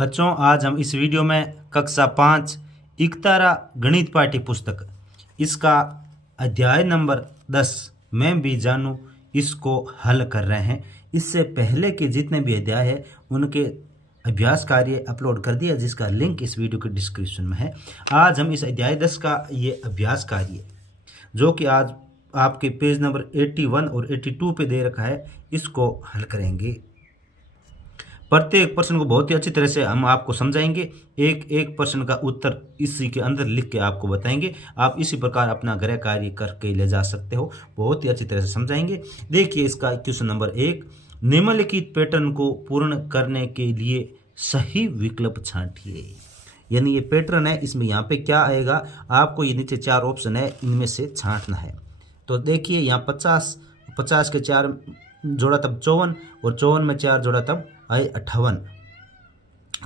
बच्चों, आज हम इस वीडियो में कक्षा 5 इकतारा गणित पाठ्य पुस्तक इसका अध्याय नंबर 10 मैं भी जानूं इसको हल कर रहे हैं। इससे पहले के जितने भी अध्याय हैं उनके अभ्यास कार्य अपलोड कर दिया, जिसका लिंक इस वीडियो के डिस्क्रिप्शन में है। आज हम इस अध्याय 10 का ये अभ्यास कार्य जो कि आज आपके पेज नंबर 81 और 82 पे दे रखा है, इसको हल करेंगे। प्रत्येक प्रश्न को बहुत ही अच्छी तरह से हम आपको समझाएंगे। एक एक प्रश्न का उत्तर इसी के अंदर लिख के आपको बताएंगे। आप इसी प्रकार अपना गृह कार्य करके ले जा सकते हो। बहुत ही अच्छी तरह से समझाएंगे। देखिए इसका क्वेश्चन नंबर 1, निम्नलिखित पैटर्न को पूर्ण करने के लिए सही विकल्प छांटिए। यानी ये पैटर्न है, इसमें यहाँ पे क्या आएगा, आपको ये नीचे 4 ऑप्शन है, इनमें से छांटना है। तो देखिए यहाँ 50 के 4 जोड़ा तब 54 और 54 में 4 जोड़ा तब आए 58।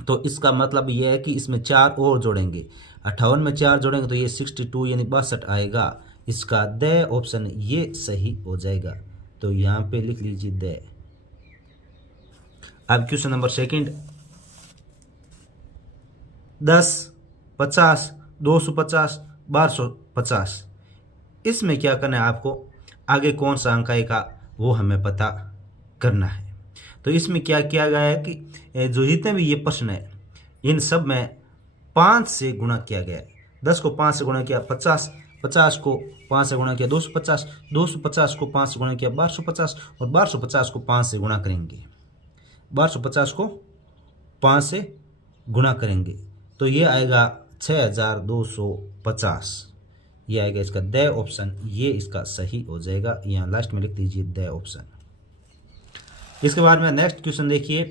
तो इसका मतलब यह है कि इसमें 4 और जोड़ेंगे, 58 में 4 जोड़ेंगे तो ये 62 यानी 62 आएगा। इसका द ऑप्शन ये सही हो जाएगा। तो यहाँ पे लिख लीजिए द। अब क्वेश्चन नंबर 2, 10, 50, 250, 1250। इसमें क्या करना है, आपको आगे कौन सा अंक आएगा वो हमें पता करना है। तो इसमें क्या किया गया है कि जो जितने भी ये प्रश्न है इन सब में 5 से गुणा किया गया है। 10 को 5 से गुणा किया 50, 50 को 5 से गुणा किया 250, 250 को 5 से गुणा किया 1250 और 1250 को 5 से गुणा करेंगे। 1250 को 5 से गुणा करेंगे तो ये आएगा 6250। ये आएगा इसका द ऑप्शन, ये इसका सही हो जाएगा। यहाँ लास्ट में लिख दीजिए द ऑप्शन। इसके बाद में नेक्स्ट क्वेश्चन देखिए,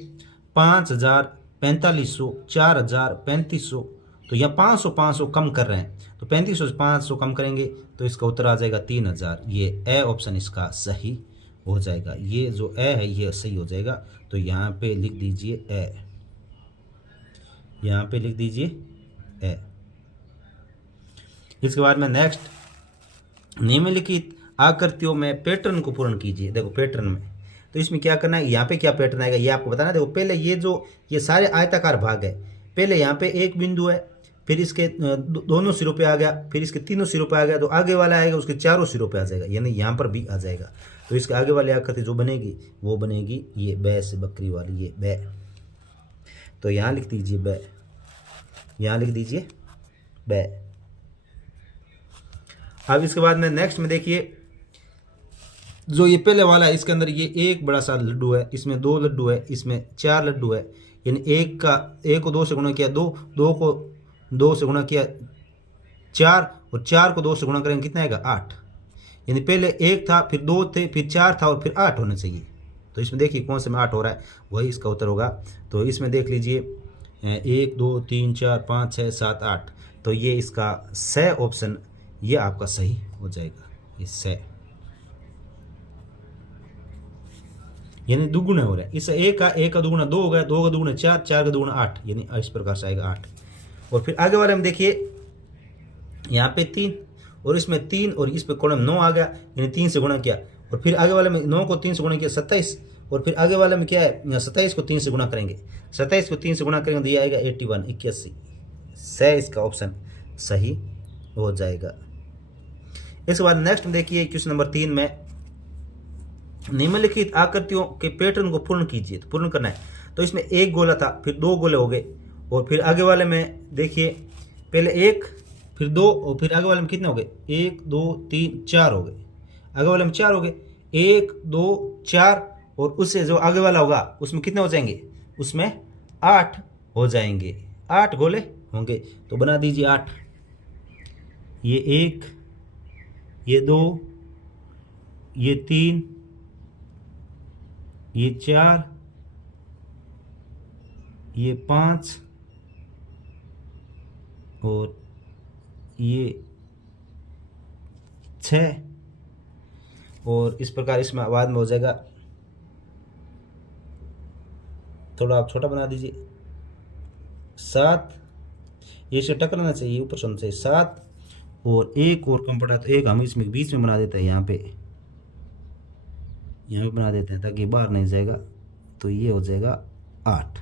5000, 4500, 4000, 3500। तो यहाँ 500 कम कर रहे हैं तो 3500 से 500 कम करेंगे तो इसका उत्तर आ जाएगा 3000। ये ए ऑप्शन इसका सही हो जाएगा। ये जो ए है ये सही हो जाएगा। तो यहाँ पे लिख दीजिए ए, यहाँ पे लिख दीजिए ए। इसके बाद में नेक्स्ट, निम्नलिखित आकृतियों में पैटर्न को पूर्ण कीजिए। देखो पैटर्न में तो इसमें क्या करना है, यहाँ पे क्या पैटर्न आएगा ये आपको बताना। देखो पहले ये सारे आयताकार भाग है। पहले यहाँ पे एक बिंदु है, फिर इसके दोनों सिरों पे आ गया, फिर इसके तीनों सिरों पे आ गया, तो आगे वाला आएगा उसके चारों सिरों पे आ जाएगा, यानी यहाँ पर भी आ जाएगा। तो इसके आगे वाली आकृति जो बनेगी वो बनेगी ये बै से बकरी वाली, ये बै। तो यहाँ लिख दीजिए बै, यहाँ लिख दीजिए बै। अब इसके बाद में नेक्स्ट में देखिए, जो ये पहले वाला है इसके अंदर ये एक बड़ा सा लड्डू है, इसमें 2 लड्डू है, इसमें 4 लड्डू है। यानी एक को 2 से गुणा किया 2, 2 को 2 से गुणा किया 4 और 4 को 2 से गुणा करेंगे कितना आएगा 8। यानी पहले 1 था, फिर 2 थे, फिर 4 था और फिर 8 होना चाहिए। तो इसमें देखिए कौन से में 8 हो रहा है, वही इसका उत्तर होगा। तो इसमें देख लीजिए 1 2 3 4 5 6 7 8। तो ये इसका स ऑप्शन ये आपका सही हो जाएगा। ये स यानी दुगुना हो रहा है। इस एक का दुगुना 2 हो गया, 2 का दुगुना 4, 4 का दुगुना 8, यानी इस प्रकार से आएगा 8। और फिर आगे वाले में देखिए यहाँ पे 3 और इसमें 3 और इस पे कॉलम 9 आ गया, यानी 3 से गुणा किया। और फिर आगे वाले में 9 को 3 से गुणा किया 27। और फिर आगे वाले में क्या है, 27 को 3 से गुणा करेंगे, 27 को 3 से गुणा करेंगे तो ये आएगा 81। से इसका ऑप्शन सही हो जाएगा। इसके बाद नेक्स्ट में देखिए क्वेश्चन नंबर 3 में, निम्नलिखित आकृतियों के पैटर्न को पूर्ण कीजिए। तो पूर्ण करना है तो इसमें एक गोला था, फिर 2 गोले हो गए। और फिर आगे वाले में देखिए पहले 1 फिर 2 और फिर आगे वाले में कितने हो गए, 1 2 3 4 हो गए। आगे वाले में 4 हो गए, 1 2 4 और उससे जो आगे वाला होगा उसमें कितने हो जाएंगे, उसमें 8 हो जाएंगे। 8 गोले होंगे तो बना दीजिए 8। ये 1, ये 2, ये 3, ये 4, ये 5 और ये 6। और इस प्रकार इसमें बाद में हो जाएगा, थोड़ा आप छोटा बना दीजिए 7। ये से टकराना चाहिए, ऊपर से होना चाहिए 7। और एक और कम पड़ा तो एक हम इसमें बीच में बना देते हैं, यहाँ पे बना देते हैं ताकि बाहर नहीं जाएगा। तो ये हो जाएगा 8।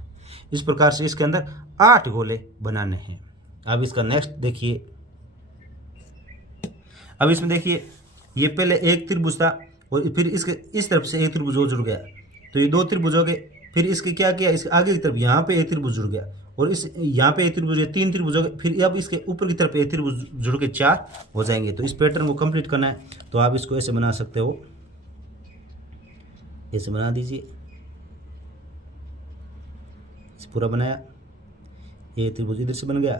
इस प्रकार से इसके अंदर 8 गोले बनाने हैं। अब इसका नेक्स्ट देखिए। अब इसमें देखिए, ये पहले एक त्रिभुज था और फिर इसके इस तरफ से एक त्रिभुज और जुड़ गया, तो ये 2 त्रिभुज हो गए। फिर इसके क्या किया, इसके आगे की तरफ यहाँ पे एक त्रिभुज जुड़ गया और इस यहाँ पे एक त्रिभुज, 3 त्रिभुज हो गए। फिर अब इसके ऊपर की तरफ एक त्रिभुज जुड़ के 4 हो जाएंगे। तो इस पैटर्न को कंप्लीट करना है तो आप इसको ऐसे बना सकते हो, ऐसे बना दीजिए। पूरा बनाया, ये त्रिभुज इधर से बन गया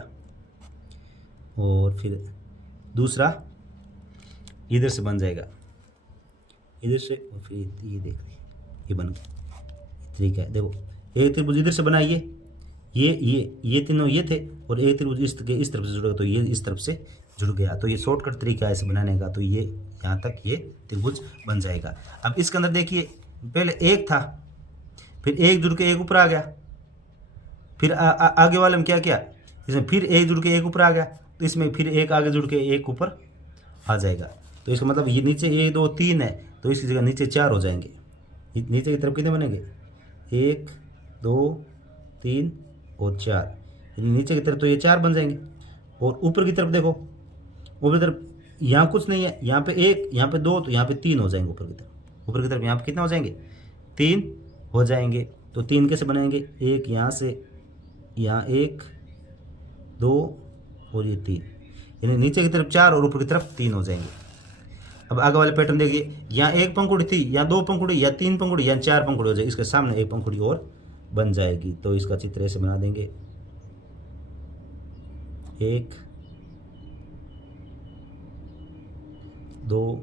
और फिर दूसरा इधर से बन जाएगा, इधर से, और फिर ये देख ये बन गया। तरीका है, देखो एक त्रिभुज इधर से बनाइए, ये तीनों ये थे और एक त्रिभुज इस तरफ से जुड़ गया, तो ये इस तरफ से जुड़ गया। तो ये शॉर्टकट तरीका है इसे बनाने का। तो ये यहाँ तक ये त्रिभुज बन जाएगा। अब इसके अंदर देखिए, पहले एक था, फिर एक जुड़ के एक ऊपर आ गया, फिर आगे वाले में क्या किया, इसमें फिर एक जुड़ के एक ऊपर आ गया, तो इसमें फिर एक आगे जुड़ के एक ऊपर आ जाएगा। तो इसका मतलब ये नीचे 1 2 3 है, तो इसकी जगह नीचे 4 हो जाएंगे। नीचे की तरफ कितने बनेंगे, 1 2 3 और 4, नीचे की तरफ तो ये 4 बन जाएंगे। और ऊपर की तरफ देखो, ऊपर की तरफ यहाँ कुछ नहीं है, यहाँ पे 1 यहाँ पे 2, तो यहाँ पे 3 हो जाएंगे। ऊपर की तरफ यहाँ पे कितने हो जाएंगे, 3 हो जाएंगे। तो 3 कैसे बनाएंगे, एक यहाँ से, यहाँ 1 2 और ये 3, यानी नीचे की तरफ 4 और ऊपर की तरफ 3 हो जाएंगे। अब आगे वाले पैटर्न देखिए, यहाँ 1 पंखुड़ी थी, यहाँ 2 पंखुड़ी, या 3 पंखुड़ी, या 4 पंखुड़ी हो जाए, इसके सामने 1 पंखुड़ी और बन जाएगी। तो इसका चित्र ऐसे बना देंगे, 1 2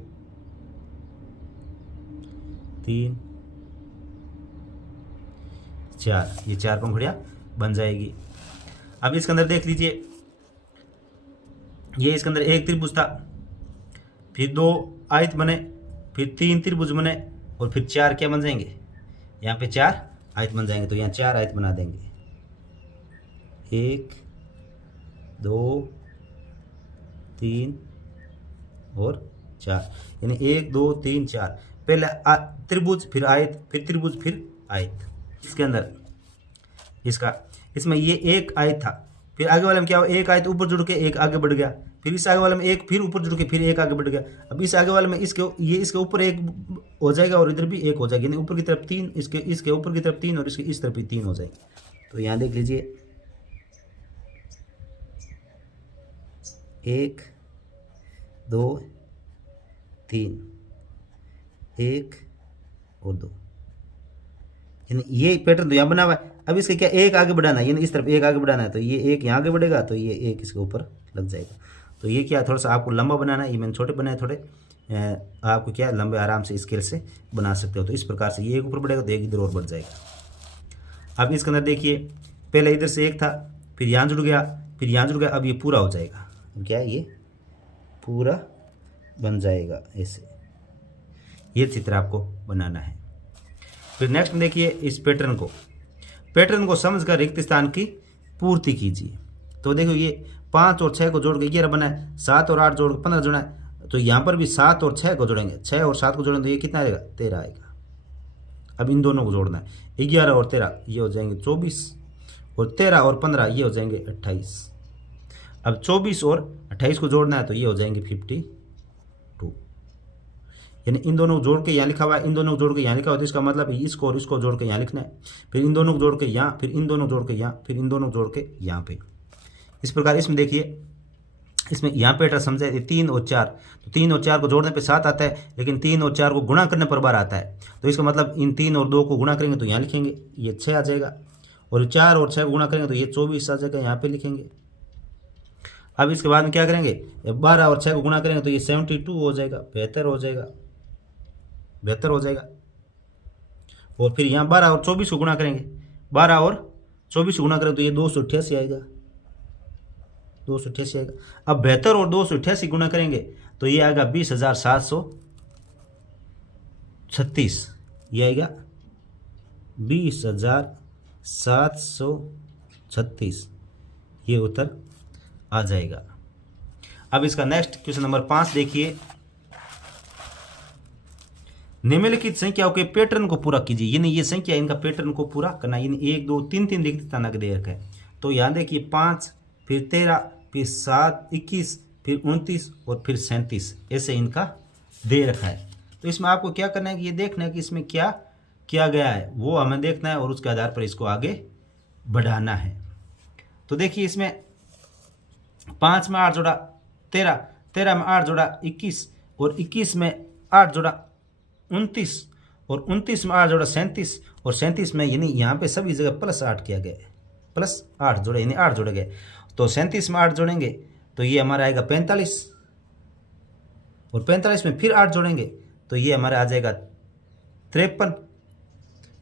3 4, ये 4 पंखुड़ियाँ बन जाएगी। अब इसके अंदर देख लीजिए, ये इसके अंदर एक त्रिभुज था, फिर 2 आयत बने, फिर 3 त्रिभुज बने और फिर 4 क्या बन जाएंगे, यहाँ पे 4 आयत बन जाएंगे। तो यहाँ 4 आयत बना देंगे, 1 2 3 और 4, यानी 1 2 3 4, पहले त्रिभुज, फिर आयत, फिर त्रिभुज, फिर आयत। इसके अंदर इसमें ये एक आयत था, फिर आगे वाले में क्या हुआ, एक आयत ऊपर जुड़ के एक आगे बढ़ गया, फिर इस आगे वाले में एक फिर ऊपर जुड़ के फिर एक आगे बढ़ गया। अब इस आगे वाले में इसके ऊपर एक हो जाएगा और इधर भी एक हो जाएगी, यानी ऊपर की तरफ 3, इसके ऊपर की तरफ 3 और इसके इस तरफ भी 3 हो जाएगी। तो यहाँ देख लीजिए, 1 2 3, 1 और 2, यानी ये पैटर्न तो यहाँ बना हुआ है। अब इसके क्या एक आगे बढ़ाना है, यानी इस तरफ एक आगे बढ़ाना है, तो ये एक यहाँ आगे बढ़ेगा, तो ये एक इसके ऊपर लग जाएगा। तो ये क्या, थोड़ा सा आपको लंबा बनाना है, ये मैंने छोटे बनाए थोड़े, आपको क्या लंबे आराम से स्केल से बना सकते हो। तो इस प्रकार से ये एक ऊपर बढ़ेगा तो एक इधर और बढ़ जाएगा। अब इसके अंदर देखिए, पहले इधर से एक था, फिर यहाँ जुड़ गया, फिर यहाँ जुड़ गया, अब ये पूरा हो जाएगा। अब क्या है, ये पूरा बन जाएगा ऐसे। ये चित्र आपको बनाना है। फिर नेक्स्ट में देखिए, इस पैटर्न को समझकर रिक्त स्थान की पूर्ति कीजिए। तो देखो, ये 5 और 6 को जोड़ के 11 बना है, 7 और 8 जोड़ के 15 जोड़ा है, तो यहाँ पर भी 7 और 6 को जोड़ेंगे, 6 और 7 को जोड़ेंगे तो ये कितना आएगा, 13 आएगा। अब इन दोनों को जोड़ना है, 11 और 13 ये हो जाएंगे 24, और 13 और 15 ये हो जाएंगे 28। अब 24 और 28 को जोड़ना है तो ये हो जाएंगे 52, यानी इन दोनों को जोड़ के यहाँ लिखा हुआ है, इन दोनों को जोड़ के यहाँ लिखा हुआ है, तो इसका मतलब इसको और इसको जोड़ के यहाँ लिखना है, फिर इन दोनों को जोड़ के यहाँ, फिर इन दोनों को जोड़ के यहाँ, फिर इन दोनों को जोड़ के यहाँ पे। इस प्रकार इसमें देखिए, इसमें यहाँ पे समझे 3 और 4, तो 3 और 4 को जोड़ने पे 7 आता है, लेकिन 3 और 4 को गुणा करने पर बार आता है। तो इसका मतलब इन 3 और 2 को गुणा करेंगे तो यहाँ लिखेंगे ये 6 आ जाएगा, और 4 और 6 को गुणा करेंगे तो ये 24 आ जाएगा, यहाँ पे लिखेंगे। अब इसके बाद में क्या करेंगे, 12 और 6 को गुणा करेंगे तो ये 72 हो जाएगा, बेहतर हो जाएगा। और फिर यहाँ 12 और 24 को गुणा करेंगे, 12 और 24 को गुणा करेंगे तो ये 288 आएगा, 288 आएगा। अब 72 और 288 गुणा करेंगे तो ये आएगा 20,736, ये आएगा 20,736, ये उत्तर आ जाएगा। अब इसका नेक्स्ट क्वेश्चन नंबर 5 देखिए। निम्नलिखित संख्याओं के पैटर्न को पूरा कीजिए, यानी ये संख्या इनका पैटर्न को पूरा करना, यानी 1 2 3 3 लिख देता नग दे रखा है। तो यहाँ देखिए 5 फिर 13 फिर 7 21 फिर 29 और फिर 37 ऐसे इनका दे रखा है। तो इसमें आपको क्या करना है कि ये देखना है कि इसमें क्या किया गया है वो हमें देखना है और उसके आधार पर इसको आगे बढ़ाना है। तो देखिए इसमें 5 में 8 जोड़ा 13, 13 में 8 जोड़ा 21 और 21 में 8 जोड़ा 29 और 29 में 8 जोड़ा 37 और 37 में, यानी यहाँ पे सभी जगह +8 किया गया है, +8 जोड़े यानी 8 जोड़े गए। तो 37 में 8 जोड़ेंगे तो ये हमारा आएगा 45 और 45 में फिर 8 जोड़ेंगे तो ये हमारा आ जाएगा 53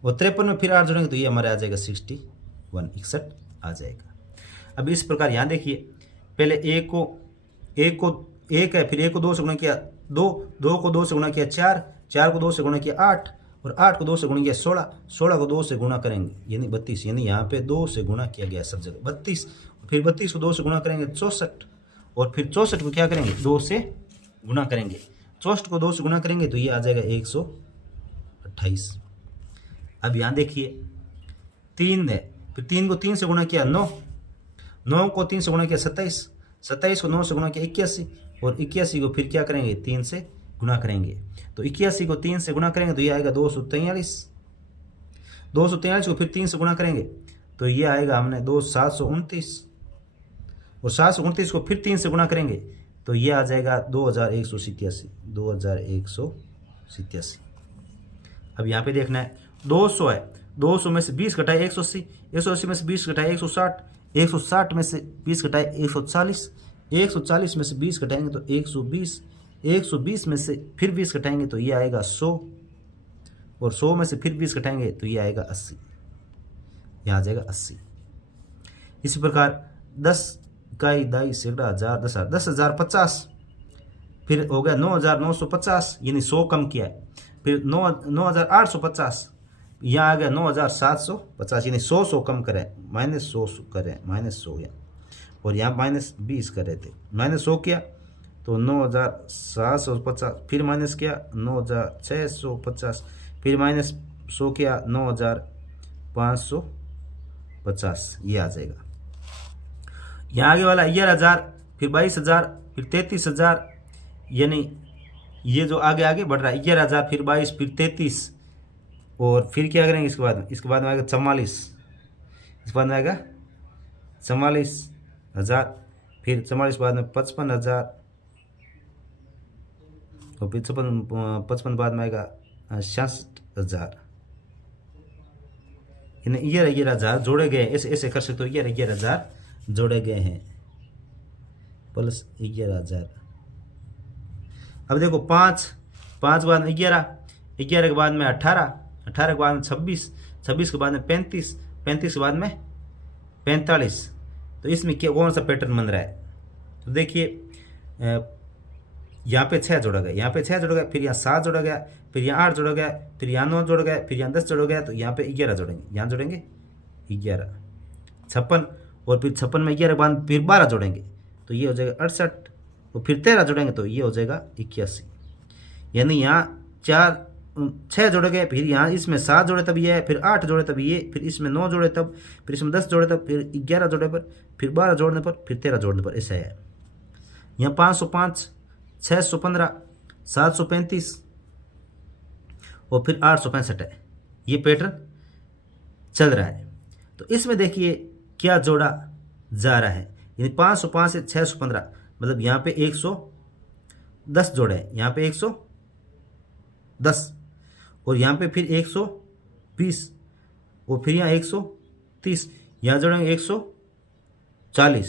और 53 में फिर 8 जोड़ेंगे तो ये हमारा आ जाएगा 61 आ जाएगा। अब इस प्रकार यहाँ देखिए पहले एक को एक है, फिर 1 को 2 से गुणा किया 2, 2 को 2 से गुणा किया 4, 4 को 2 से गुणा किया 8 और 8 को 2 से गुणा किया 16, 16 को 2 से गुणा करेंगे यानी 32, यानी यहाँ पे 2 से गुणा किया गया सब जगह 32, फिर 32 को 2 से गुणा करेंगे 64 और फिर 64 को क्या करेंगे 2 से गुणा करेंगे, 64 को 2 से गुणा करेंगे तो ये आ जाएगा 128। अब यहाँ देखिए 3 है, फिर 3 को 3 से गुणा किया 9, 9 को 3 से गुणा किया 27, 27 को 9 से गुणा किया 81 और 81 को फिर क्या करेंगे 3 से गुणा करेंगे। तो 81 को 3 से गुणा करेंगे तो ये आएगा 243, 243 को फिर 3 से गुणा करेंगे तो ये आएगा हमने 729 और 729 को फिर 3 से गुणा करेंगे तो ये आ जाएगा 2187, 2187। अब यहाँ पे देखना है 200 है, 200 में से 20 घटाए 180, 180 में से 20 घटाए 160, 160 में से 20 घटाए 140, 140 में से 20 घटाएंगे तो 120, 120 में से फिर 20 घटाएंगे तो ये आएगा 100 और 100 में से फिर 20 घटाएंगे तो ये आएगा 80, यहाँ आ जाएगा 80। इसी प्रकार 10 इकाई दाई सैकड़ा हज़ार 10,000, 10,000 50, फिर हो गया 9,950 यानी 100 कम किया है, फिर 9,850 यहाँ आ गया 9,750 यानी 100 कम करें -100 करें -100 या और यहाँ -20 कर रहे थे, -100 किया तो 9,750 फिर माइनस किया 9,650 फिर -100 किया 9,550 ये आ जाएगा। यहाँ आगे वाला 11,000 फिर 22,000 फिर 33,000 यानी ये जो आगे बढ़ रहा है 11,000 फिर 22 फिर 33 और फिर क्या करेंगे इसके बाद में आएगा 44, इसके बाद में आएगा 44,000 फिर 44 बाद में 55,000 और फिर 55 बाद में आएगा 66,000 यानी 11,000 जोड़े गए, ऐसे कर सकते हो 11,000 जोड़े गए हैं प्लस 11,000। अब देखो 5 के बाद में 11 के बाद में 18 के बाद में 26 के बाद में 35 के बाद में 45। तो इसमें क्या कौन सा पैटर्न बन रहा है तो देखिए यहाँ पे 6 जोड़ा गया, यहाँ पे 6 जोड़ा गया, फिर यहाँ 7 जोड़ा गया, फिर यहाँ 8 जोड़ा गया, फिर यहाँ 9 जोड़ा गया, फिर यहाँ 10 जोड़ा गया तो यहाँ पे 11 जोड़ेंगे, यहाँ जोड़ेंगे 11 56 और फिर 56 में 11 के बाद फिर 12 जोड़ेंगे तो ये हो जाएगा 68 और फिर 13 जोड़ेंगे तो ये हो जाएगा 81। यानी यहाँ 6 जोड़े गए, फिर यहाँ इसमें 7 जोड़े तब ये है, फिर 8 जोड़े तब ये, फिर इसमें 9 जोड़े तब, फिर इसमें 10 जोड़े तब, फिर 11 जोड़े पर, फिर 12 जोड़ने पर, फिर 13 जोड़ने पर, ऐसा है। यहाँ 505 615 735 और फिर 865 है, ये पैटर्न चल रहा है। तो इसमें देखिए क्या जोड़ा जा रहा है, यानी 505 से 615 मतलब यहाँ पे 110 जोड़े हैं, यहाँ पे 110 और यहाँ पे फिर 120 और फिर यहाँ 130, यहाँ जोड़ेंगे 140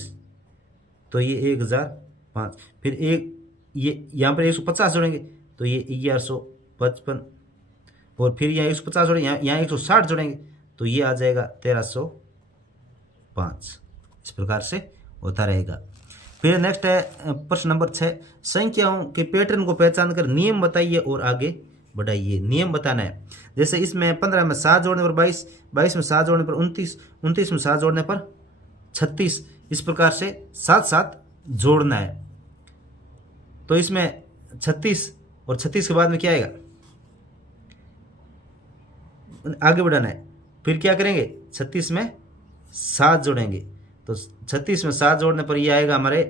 तो ये 1005, फिर ये यहाँ पर 150 जोड़ेंगे तो ये 1155 और फिर यहाँ 150 जोड़ेंगे, यहाँ 160 जोड़ेंगे तो ये आ जाएगा 1305। इस प्रकार से होता रहेगा। फिर नेक्स्ट है प्रश्न नंबर 6, संख्याओं के पैटर्न को पहचान कर नियम बताइए और आगे बढ़ाइए। नियम बताना है, जैसे इसमें 15 में 7 जोड़ने पर 22, 22 में 7 जोड़ने पर 29, 29 में 7 जोड़ने पर 36, इस प्रकार से 7 जोड़ना है। तो इसमें 36 और 36 के बाद में क्या आएगा आगे बढ़ाना है। फिर क्या करेंगे, 36 में 7 जोड़ेंगे, तो 36 में 7 जोड़ने पर ये आएगा हमारे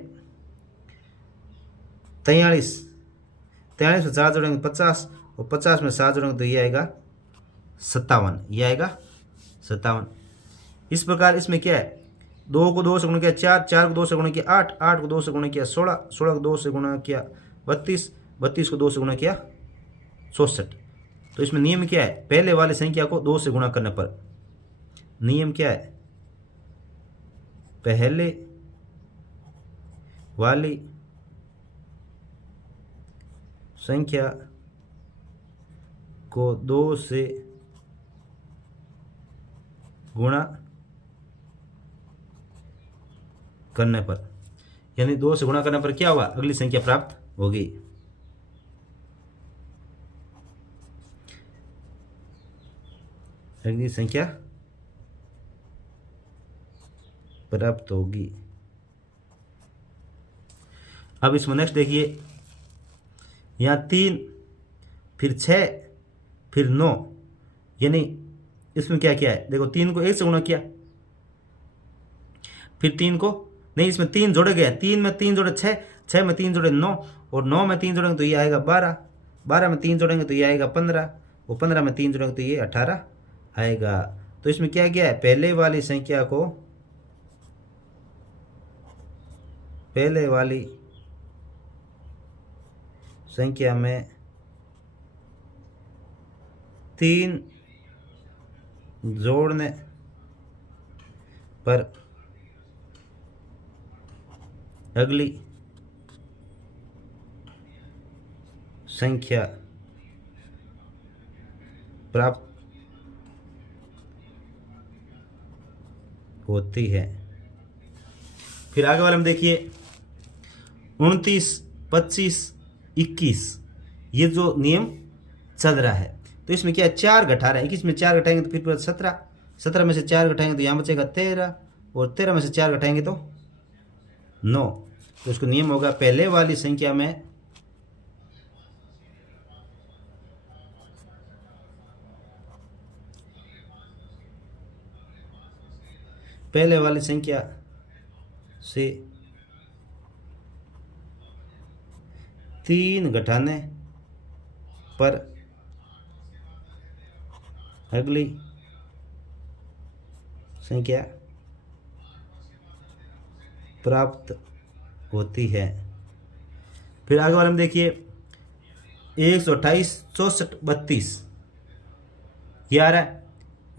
43। 43 में 7 जोड़ेंगे 50, और 50 में 7 जोड़ेंगे तो ये आएगा 57। ये आएगा 57। इस प्रकार इसमें क्या है, 2 को 2 से गुणा किया 4, 4 को 2 से गुणा किया 8, 8 को 2 से गुणा किया 16, 16 को 2 से गुणा किया 32, 32 को 2 से गुणा किया 64। तो इसमें नियम क्या है, पहले वाली संख्या को 2 से गुणा करने पर, नियम क्या है, पहले वाली संख्या को 2 से गुणा करने पर, यानी 2 से गुणा करने पर क्या हुआ, अगली संख्या प्राप्त होगी। अगली संख्या प्राप्त होगी। अब इसमें नेक्स्ट देखिए, यहाँ 3 फिर 6 फिर 9, यानी इसमें क्या क्या है, देखो 3 को 1 से गुणा किया, फिर 3 को नहीं, इसमें 3 जोड़े गए, 3 में 3 जोड़े 6, 6 में 3 जोड़े 9, और 9 में 3 जोड़ेंगे तो ये आएगा 12, 12 में 3 जोड़ेंगे तो ये आएगा 15, और 15 में 3 जोड़ेंगे तो ये 18 आएगा। तो इसमें क्या क्या है, पहले वाली संख्या को, पहले वाली संख्या में 3 जोड़ने पर अगली संख्या प्राप्त होती है। फिर आगे वाले में देखिए, 29, 25, 21, ये जो नियम चल रहा है, तो इसमें क्या है, 4 घटा रहा है, 21 में 4 घटाएंगे तो फिर 17, 17 में से 4 घटाएंगे तो यहाँ बचेगा 13, और 13 में से 4 घटाएंगे तो 9। तो इसको नियम होगा, पहले वाली संख्या में पहले वाली संख्या से 3 घटाने पर अगली संख्या प्राप्त होती है। फिर आगे वाले में देखिए, 128, 64, 32, ये आ रहा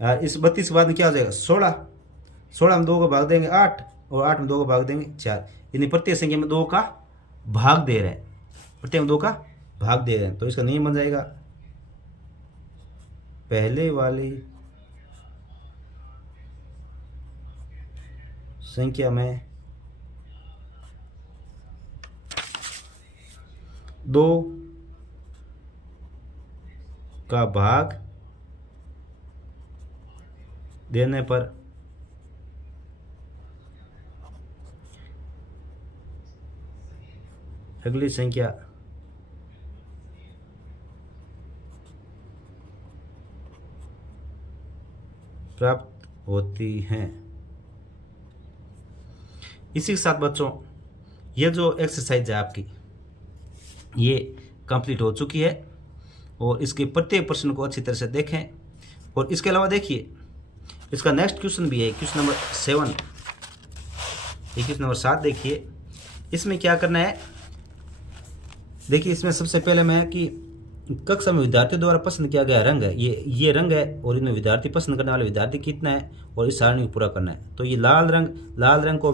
है। इस 32 के बाद में क्या हो जाएगा, 16, 16 में 2 को भाग देंगे 8, और 8 में 2 को भाग देंगे 4, यानी प्रत्येक संख्या में 2 का भाग दे रहे हैं, प्रत्येक में 2 का भाग दे रहे हैं। तो इसका नियम बन जाएगा, पहले वाली संख्या में 2 का भाग देने पर अगली संख्या प्राप्त होती हैं। इसी के साथ बच्चों, ये जो एक्सरसाइज है आपकी, ये कंप्लीट हो चुकी है, और इसके प्रत्येक प्रश्न को अच्छी तरह से देखें। और इसके अलावा देखिए, इसका नेक्स्ट क्वेश्चन भी है, क्वेश्चन नंबर 7, ये क्वेश्चन नंबर 7 देखिए। इसमें क्या करना है, देखिए इसमें सबसे पहले मैं कि कक्षा में विद्यार्थियों द्वारा पसंद किया गया रंग है, ये रंग है, और इनमें विद्यार्थी पसंद करने वाले विद्यार्थी कितना है, और इस सारणी को पूरा करना है। तो ये लाल रंग को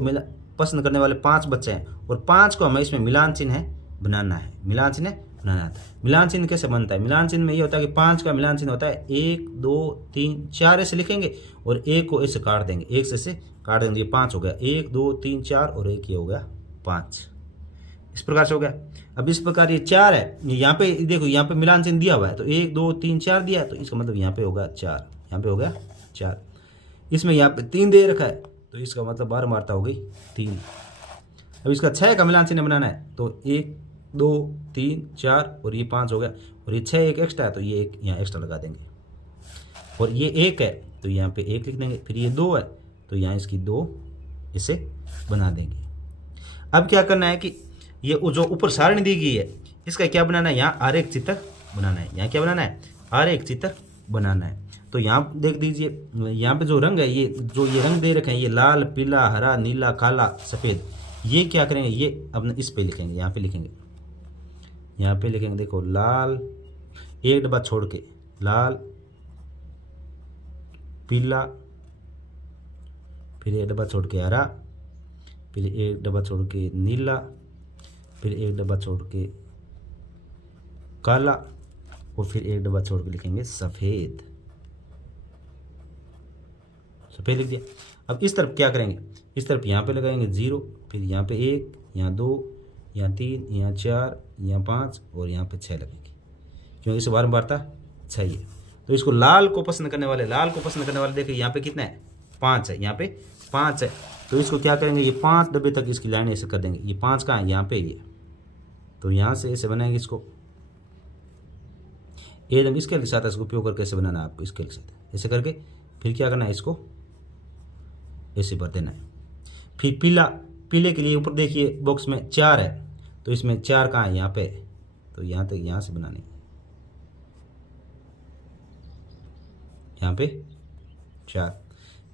पसंद करने वाले 5 बच्चे हैं, और 5 को हमें इसमें मिलान चिन्ह बनाना है, मिलान चिन्ह बनाना है। मिलान चिन्ह कैसे बनता है, मिलान चिन्ह में ये होता है कि 5 का मिलान चिन्ह होता है 1, 2, 3, 4 ऐसे लिखेंगे, और 1 को ऐसे काट देंगे, 1 से ऐसे काट देंगे, ये 5 हो गया, 1, 2, 3, 4, और 1 ये हो गया 5, इस प्रकार से हो गया। अब इस प्रकार ये 4 है, यहाँ पे देखो, यहाँ पे मिलान चिन्ह दिया हुआ है, तो 1, 2, 3, 4 दिया है, तो इसका मतलब यहाँ पे होगा 4, यहाँ पे हो गया 4। इसमें यहाँ पे 3 दे रखा है, तो इसका मतलब 12 मात्रा हो गई 3। अब इसका 6 का मिलान चिन्ह बनाना है, तो 1, 2, 3, 4, और ये 5 हो गया, और ये 6 एक एक्स्ट्रा है, तो ये एक यहाँ एक्स्ट्रा लगा देंगे। और ये 1 है तो यहाँ पे 1 लिख देंगे, फिर ये 2 है तो यहाँ इसकी 2 इसे बना देंगे। अब क्या करना है कि ये जो ऊपर सारणी दी गई है इसका क्या बनाना है, यहाँ आरेख चित्र बनाना है। यहाँ क्या बनाना है, आरेख चित्र बनाना है। तो यहाँ देख दीजिए, यहाँ पे जो रंग है, ये जो ये रंग दे रखे हैं, ये लाल, पीला, हरा, नीला, काला, सफ़ेद, ये क्या करेंगे, ये अपने इस पे लिखेंगे, यहाँ पे लिखेंगे, यहाँ पे लिखेंगे। देखो लाल, एक डब्बा छोड़ के लाल, पीला, फिर एक डब्बा छोड़ के हरा, फिर एक डब्बा छोड़ के नीला, फिर एक डब्बा छोड़ के काला, और फिर एक डब्बा छोड़ के लिखेंगे सफ़ेद। सफ़ेद लिख दिया। अब इस तरफ क्या करेंगे, इस तरफ यहाँ पे लगाएंगे 0, फिर यहाँ पे 1, यहाँ 2, यहाँ 3, यहाँ 4, यहाँ 5 और यहाँ पे 6 लगेंगे, क्योंकि इसे बारंबारता 6 है। तो इसको लाल को पसंद करने वाले देखिए यहाँ पे कितना है, 5 है, यहाँ पे 5 है। तो इसको क्या करेंगे, ये 5 डब्बे तक इसकी लाइन ऐसे कर देंगे। ये 5 कहाँ है, यहाँ पे ये, तो यहाँ से ऐसे बनाएंगे इसको। एकदम स्केल के साथ इसको उपयोग करके ऐसे बनाना है आपको, स्केल के साथ ऐसे करके। फिर क्या करना है, इसको ऐसे भर देना है। फिर पीले के लिए ऊपर देखिए बॉक्स में 4 है, तो इसमें 4 कहाँ है, यहाँ पे, तो यहाँ तक यहाँ से बनाने, यहाँ पे 4।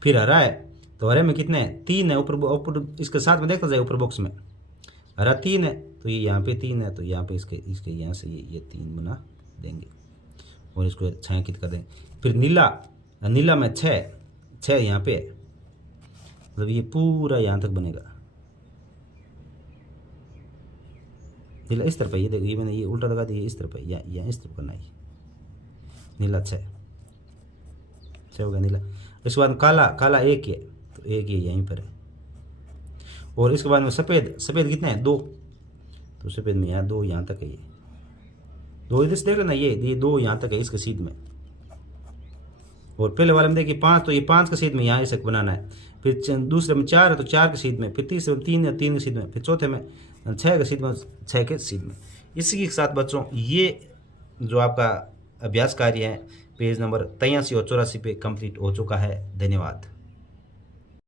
फिर हरा है, तो हरे में कितने हैं, 3 है। ऊपर इसके साथ में देखता जाए, ऊपर बॉक्स में हरा 3 है, तो ये यहाँ पे 3 है, तो यहाँ पे इसके यहाँ से ये 3 बना देंगे और इसको छायांकित कर देंगे। फिर नीला में 6 यहाँ पे, मतलब ये पूरा यहाँ तक बनेगा। नीला इस तरफ है, ये देखो, ये मैंने ये उल्टा लगा दिया, इस तरफ है, या इस तरफ करना है। नीला 6 हो गया नीला। इसके बाद काला 1 है, तो 1 ये यहीं पर है। और इसके बाद में सफ़ेद कितना है, 2, तो सफ़ेद में यहाँ 2 यहाँ तक है, ये 2 इधर से देख लेना, ये 2 यहाँ तक है इसके सीध में। और पहले वाले में देखिए 5, तो ये 5 के सीध में यहाँ इसे बनाना है। फिर दूसरे में 4 है, तो 4 के सीध में, फिर तीसरे में 3 है, 3 के सीध में, फिर चौथे में 6 के सीध में, 6 के सीध में। इसी के साथ बच्चों ये जो आपका अभ्यास कार्य है पेज नंबर 83 और 84 पे कंप्लीट हो चुका है। धन्यवाद।